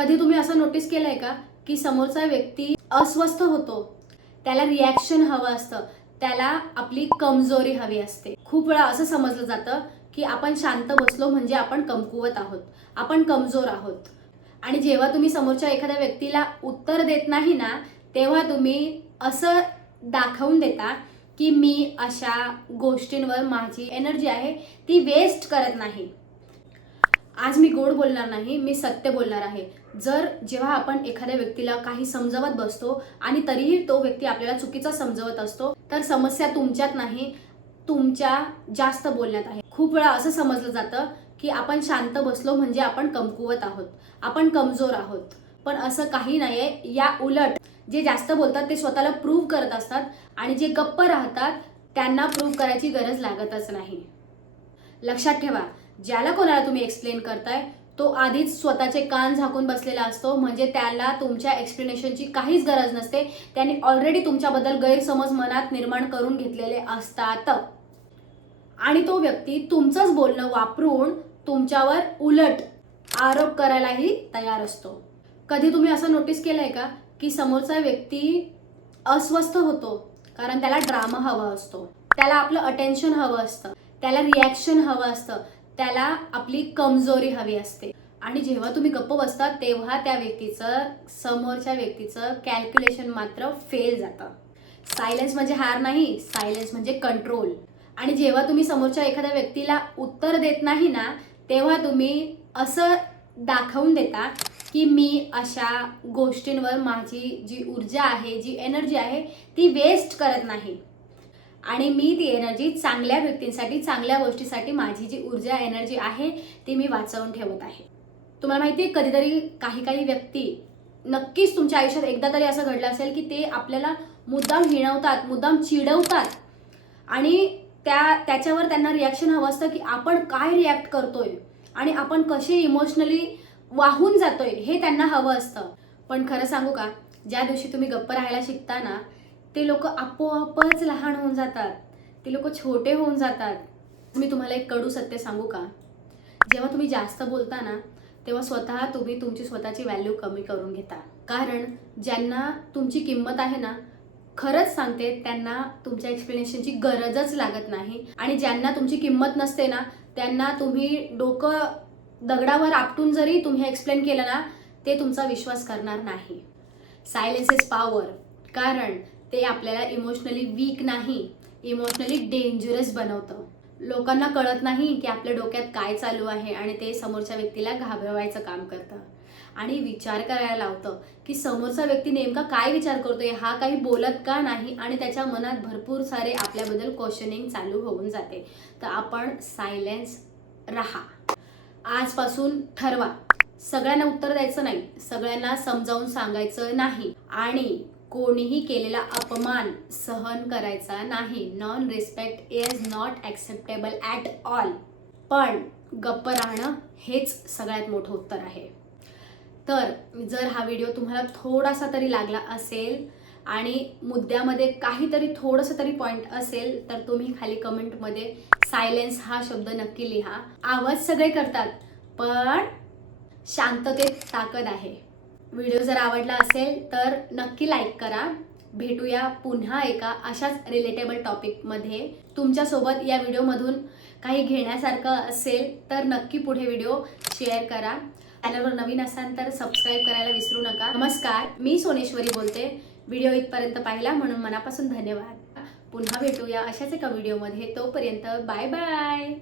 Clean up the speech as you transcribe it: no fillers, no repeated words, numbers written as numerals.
कधी तुम्ही असं नोटीस केलंय का की समोरचा व्यक्ती अस्वस्थ होतो, त्याला रिॲक्शन हवं असतं, त्याला आपली कमजोरी हवी असते. खूप वेळा असं समजलं जातं की आपण शांत बसलो म्हणजे आपण कमकुवत आहोत, आपण कमजोर आहोत. आणि जेव्हा तुम्ही समोरच्या एखाद्या व्यक्तीला उत्तर देत नाही ना, तेव्हा तुम्ही असं दाखवून देता की मी अशा गोष्टींवर माझी एनर्जी आहे ती वेस्ट करत नाही. आज मी गोड बोलणार नाही, मी सत्य बोलणार आहे. जेव्हा आपण एखाद्या व्यक्तीला काही समजावत बसतो आणि तरीही तो व्यक्ती आपल्याला चुकीचा समजवत असतो, तर समस्या तुमच्यात नाही, तुमच्या जास्त बोलण्यात आहे. खूप वेळा असं समजलं जातं की आपण शांत बसलो म्हणजे आपण कमकुवत आहोत, आपण कमजोर आहोत. पण असं काही नाहीये. या उलट जे जास्त बोलतात ते स्वतःला प्रूव्ह करत असतात आणि जे गप्प राहतात त्यांना प्रूव्ह करायची गरज लागतच नाही. लक्षात ठेवा, ज्याला कोणाला तुम्ही एक्सप्लेन करताय तो आधीच स्वतःचे कान झाकून बसलेला असतो, म्हणजे त्याला तुमच्या एक्सप्लेनेशनची काहीच गरज नसते. त्याने ऑलरेडी तुमच्याबद्दल गैरसमज मनात निर्माण करून घेतलेले असतात आणि तो व्यक्ती तुमचंच बोलणं वापरून तुमच्यावर उलट आरोप करायलाही तयार असतो. कधी तुम्ही असं नोटीस केलंय का की समोरचा व्यक्ती अस्वस्थ होतो कारण त्याला ड्रामा हवा असतो, त्याला आपलं अटेन्शन हवं असतं, त्याला रिॲक्शन हवं असतं, त्याला आपली कमजोरी हवी असते. आणि जेव्हा तुम्ही गप्प बसता तेव्हा त्या व्यक्तीचं, समोरच्या व्यक्तीचं कॅल्क्युलेशन मात्र फेल जातं. सायलेन्स म्हणजे हार नाही, सायलेन्स म्हणजे कंट्रोल. आणि जेव्हा तुम्ही समोरच्या एखाद्या व्यक्तीला उत्तर देत नाही ना, तेव्हा तुम्ही असं दाखवून देता की मी अशा गोष्टींवर माझी जी ऊर्जा आहे, जी एनर्जी आहे ती वेस्ट करत नाही आणि मी ती एनर्जी चांगल्या व्यक्तींसाठी, चांगल्या गोष्टीसाठी माझी जी ऊर्जा एनर्जी आहे ती मी वाचवून ठेवत आहे. तुम्हाला माहिती आहे, कधीतरी काही व्यक्ती, नक्कीच तुमच्या आयुष्यात एकदा तरी असं घडलं असेल की ते आपल्याला मुद्दाम हिणवतात, मुद्दाम चिडवतात आणि त्याच्यावर त्यांना रिॲक्शन हवं असतं की आपण काय रिॲक्ट करतोय आणि आपण कसे इमोशनली वाहून जातोय हे त्यांना हवं असतं. पण खरं सांगू का, ज्या दिवशी तुम्ही गप्प राहायला शिकता ना, ते लोक आपोआपच लहान होऊन जातात, ते लोक छोटे होऊन जातात. मी तुम्हाला एक कडू सत्य सांगू का, जेव्हा तुम्ही जास्त बोलता ना तेव्हा तुम्ही तुमची स्वतःची व्हॅल्यू कमी करून घेता. कारण ज्यांना तुमची किंमत आहे ना, खरंच सांगते, त्यांना तुमच्या एक्सप्लेनेशनची गरजच लागत नाही. आणि ज्यांना तुमची किंमत नसते ना, त्यांना तुम्ही डोकं दगडावर आपटून जरी तुम्ही एक्सप्लेन केलं ना, ते तुमचा विश्वास करणार नाही. Silence is power. कारण ते आपल्याला इमोशनली वीक नाही, इमोशनली डेंजरस बनवतं. लोकांना कळत नाही की आपल्या डोक्यात काय चालू आहे आणि ते समोरच्या व्यक्तीला घाबरवायचं काम करतं आणि विचार करायला लावतं की समोरचा व्यक्ती नेमका काय विचार करतोय, हा काही बोलत का नाही, आणि त्याच्या मनात भरपूर सारे आपल्याबद्दल क्वेश्चनिंग चालू होऊन जाते. तर आपण सायलेन्स राहा. आजपासून ठरवा, सगळ्यांना उत्तर द्यायचं नाही, सगळ्यांना समजावून सांगायचं नाही आणि कोणीही केलेला अपमान सहन करायचा नाही. Non respect is not acceptable at all. पण गप्प राहणं हेच सगळ्यात मोठं उत्तर आहे. तर जर हा व्हिडिओ तुम्हाला थोडासा तरी लागला असेल आणि मुद्द्यामध्ये काहीतरी थोडंसं तरी पॉईंट असेल तर तुम्ही खाली कमेंटमध्ये सायलेन्स हा शब्द नक्की लिहा. आवाज सगळे करतात पण शांततेत ताकद आहे. व्हिडिओ जर आवडला असेल तर नक्की लाईक करा. भेटूया पुन्हा एका अशाच रिलेटेबल टॉपिकमध्ये. तुमच्यासोबत या व्हिडिओमधून काही घेण्यासारखं असेल तर नक्की पुढे व्हिडिओ शेअर करा. चॅनलवर नवीन असाल तर सबस्क्राईब करायला विसरू नका. नमस्कार, मी सोनेश्वरी बोलते. व्हिडिओ इथपर्यंत पाहिला म्हणून मनापासून धन्यवाद. पुन्हा भेटूया अशाच एका व्हिडिओमध्ये. तोपर्यंत बाय बाय.